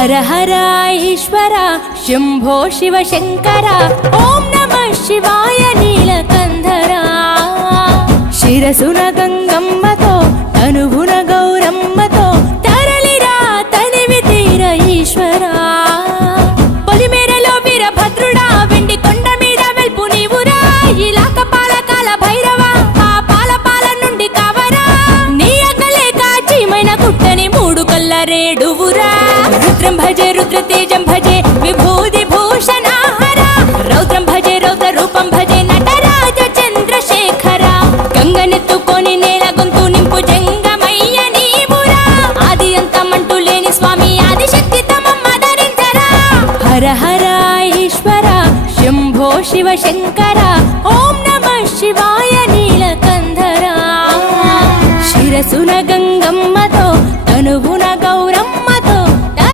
हर हर ईश्वर शंभो शिव शंकर ओम नमः शिवाय नीलकंधरा शिरसुन गंगम्मतो तनुगुण गौरम्मतो तरलिरा तनिवि तीर ईश्वरा పొలిమేరలో వీరభద్రుడా వెండి కొండ మీద వెల్పు నీవురా ఇలాక పాలకాల భైరవ ఆ పాల నుండి కావరా నీ అగలే కాచిమైన కుట్టని మూడు కల్ల రేడువురా रुद्रं भजे रुद्रतेजं भजे विभूति भूषणहरा रौद्रं भजे रौद्र रूपं भजे नटराज चंद्रशेखर गंगनेत्तुकोनि नेल गोंतु निंपु जंगमయ్య నీవురా ఆది అంతమంటూ లేని స్వామి ఆదిశక్తి తమమ్మ ధరించరా हर हर ईश्वर शंभो शिव शंकर